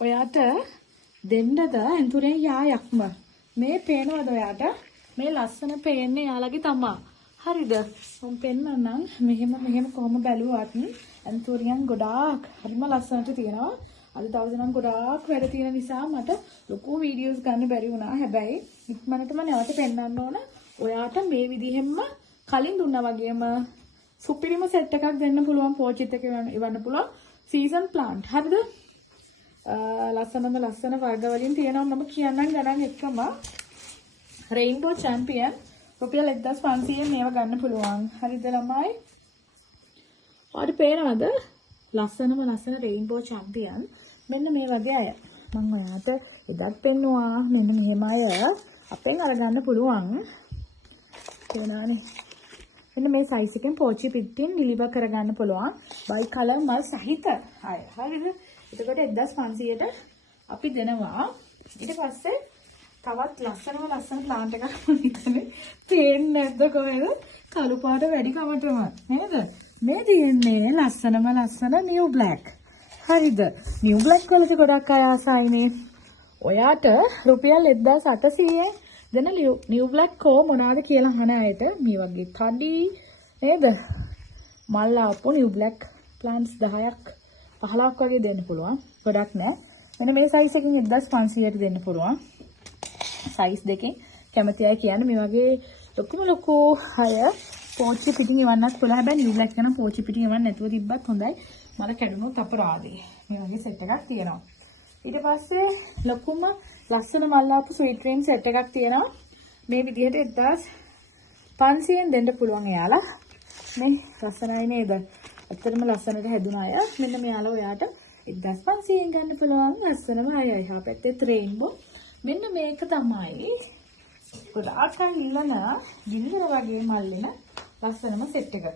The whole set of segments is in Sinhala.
ඔයාට දෙන්නද එන්තුරේ යායක්ම මේ පේනවද ඔයාට මේ ලස්සන පේන්නේ යාළගේ තමා හරිද මම පෙන්නන්නම් මෙහෙම කොහොම බැලුවත් එන්තුරියන් ගොඩාක් හරිම ලස්සනට තියෙනවා අද දවසේ නම් ගොඩාක් වැඩ තියෙන නිසා මට ලොකු වීඩියෝස් ගන්න බැරි වුණා හැබැයි ඉක්මනටම නැවත පෙන්නන්න ඕන ඔයාට මේ විදිහෙම කලින් දුන්නා වගේම සුපිරිම සෙට් එකක් දෙන්න පුළුවන් පෝච්චිත් එක ඉවන්න පුළුවන් සීසන් ප්ලාන්ට් හරිද ලස්සන වර්ග වලින් තියෙනවා මම කියන්නම් ගණන් එකම රේන්බෝ චැම්පියන් රුපියල් 1500 මේව ගන්න පුළුවන් හරිද ළමයි ඔයාලට පේනවද ලස්සන රේන්බෝ චැම්පියන් මෙන්න මේ වගේ අය මම ඔයාලට එදත් පෙන්නුවා මෙන්න මෙහෙම අය අපෙන් අරගන්න පුළුවන් තේරෙනවනේ මෙන්න මේ සයිස් එකෙන් පෝච්චි පිටින් ඩිලිවර් කරගන්න පුළුවන් බයි කලර් මල් සහිත අය හරිද එතකොට 1500ට අපි දෙනවා ඊට පස්සේ තවත් ලස්සන ප්ලාන්ට් එකක් හිතන්නේ තේන්නේ නැද්ද කොහෙද කළු පාට වැඩි කමටම නේද මේ තියෙන්නේ ලස්සන නිව් බ්ලැක් හරිද නිව් බ්ලැක් වලට ගොඩක් අය ආසයිනේ ඔයාට රුපියල් 1800 දෙන නිව් බ්ලැක් කෝ මොනවාද කියලා අහන අයට මේ වගේ කඩි නේද මල් ආපු නිව් බ්ලැක් ප්ලාන්ට්ස් 10ක් 15ක් වගේ දෙන්න පුළුවන්. ගොඩක් නෑ. මෙන්න මේ සයිස් එකකින් 1500ට දෙන්න පුළුවන්. සයිස් දෙකෙන් කැමති අය කියන්නේ මේ වගේ ලොකු අය පෝච්චි පිටින් ඉවන්නත් පුළුවන්. හැබැයි නිව් බ්ලැක් කරන පෝච්චි පිටින් ඉවන්න නැතුව තිබ්බත් හොඳයි. මල කැඩුණොත් අපරාධේ. මේ වගේ සෙට් එකක් තියෙනවා. ඊට පස්සේ ලොකුම ලස්සන මල් ආපු ස්වීට් ක්‍රීම් සෙට් එකක් තියෙනවා. මේ විදිහට 1500ෙන් දෙන්න පුළුවන් එයාලා. මේ ලස්සනයි නේද? ඇත්තටම ලස්සනට හැදුන අය මෙන්න මෙයාලා ඔයාට 1500ෙන් ගන්න පුළුවන් ලස්සනම අය එහා පැත්තේ රේන්බෝ මෙන්න මේක තමයි ගොඩාක් ඉල්ලන ගින්දර වගේ මල්ලෙන ලස්සනම සෙට් එක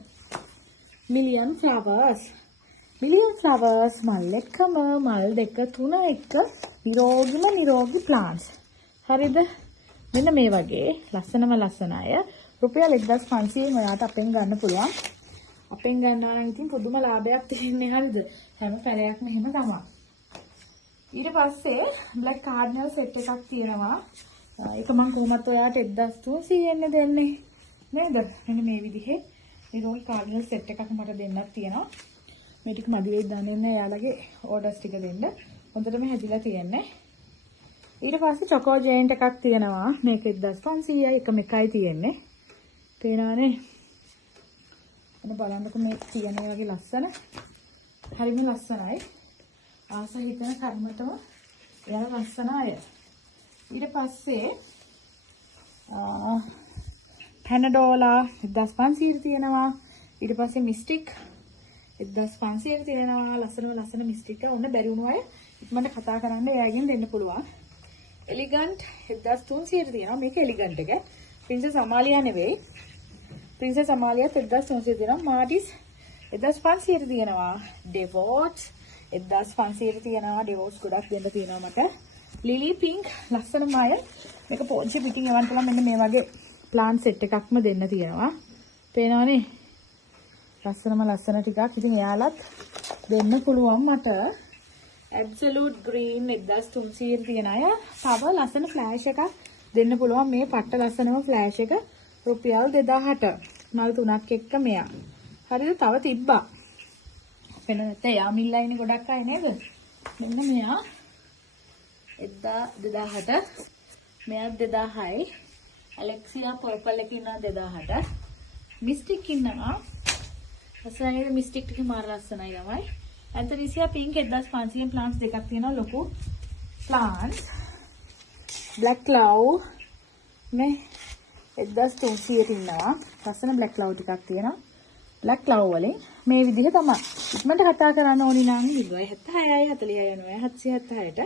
මිලියන් ෆ්ලවර්ස් මල් එකම මල් දෙක තුන එක නිරෝගී ප්ලාන්ට්ස් හරිද මෙන්න මේ වගේ ලස්සන අය රුපියල් 1500ෙන් ඔයාට අපෙන් ගන්න පුළුවන් අපෙන් ගන්නවා නම් ඉතින් පුදුම ලාභයක් තියෙන්නේ හරිද හැම පැලයක්ම එහෙම තමයි ඊට පස්සේ බ්ලැක් කාඩ්නල් සෙට් එකක් තියෙනවා ඒක මම කොහොමත් ඔයාලට 1300 දෙන්නේ නේද මෙන්න මේ විදිහේ නිරෝල් කාඩ්නල් සෙට් එකක් මට දෙන්නක් තියෙනවා මේ ටික මදි වෙයි දන්නේ එයාලගේ ඕඩර්ස් ටික දෙන්න හොඳටම හැදිලා තියෙන්නේ ඊට පස්සේ චොකෝ ජයන්ට් එකක් තියෙනවා මේක 1500යි එකම එකයි තියෙන්නේ තේරෙනවනේ එන බලන්නකො මේ තියෙන වගේ ලස්සන හරිම ලස්සනයි ආස හිතන කර්මතම එයාලා ලස්සන අය ඊට පස්සේ පැනඩෝලා 1500 තියෙනවා ඊට පස්සේ මිස්ටික් 1500 තියෙනවා ලස්සන මිස්ටික් එක ඔන්න බැරි වුණු අය ඉක්මනට කතා කරන්න එයාගෙන් දෙන්න පුළුවන් එලිගන්ට් 1300 තියෙනවා මේක එලිගන්ට් එක ප්‍රින්සස් අමාලියා නෙවෙයි प्रिंसेस अमालिया 1300 තියෙනවා මාටිස් 1500 තියෙනවා ඩෙවෝට්ස් 1500 තියෙනවා ඩෙවෝට්ස් ගොඩක් දෙන්න තියෙනවා මට ලිලි පිංක් ලස්සනම අය මේක පෝච්චි පිටින් එවන්න පුළුවන් මෙන්න මේ වගේ ප්ලාන්ට් සෙට් එකක්ම දෙන්න තියෙනවා පේනවනේ ලස්සන ටිකක් ඉතින් එයාලත් දෙන්න පුළුවන් මට ඇබ්සලූට් ග්‍රීන් 1300 තියෙන අය තව ලස්සන ෆ්ලෑෂ් එකක් දෙන්න පුළුවන් මේ පට්ට ලස්සනම ෆ්ලෑෂ් එක රුපියල් 2000ට මල් තුනක් එක්ක මෙයා. හරිද? තව තිබ්බා. වෙන නැත්නම් යා මිල්ලයිනේ ගොඩක් අය නේද? මෙන්න මෙයා 2000ට මෙයා 2000යි. ඇලෙක්සියා පර්පල් එකේ ඉන්නවා 2000ට. මිස්ටික් ඉන්නවා. අසලනේ මිස්ටික් ටික මාර ලස්සනයි ළමයි. ඇන්තරිසියා පින්ක් 1500 ප්ලාන්ට්ස් දෙකක් තියෙනවා ලොකු ප්ලාන්ට්ස්. බ්ලැක් ලව් මේ 1200 ඉන්නවා. ලස්සන බ්ලැක් ලව් ටිකක් තියෙනවා. බ්ලැක් ලව් වලින් මේ විදිහ තමයි. ඉක්මනට කතා කරන්න ඕනි නම් 76යි 40යි 776ට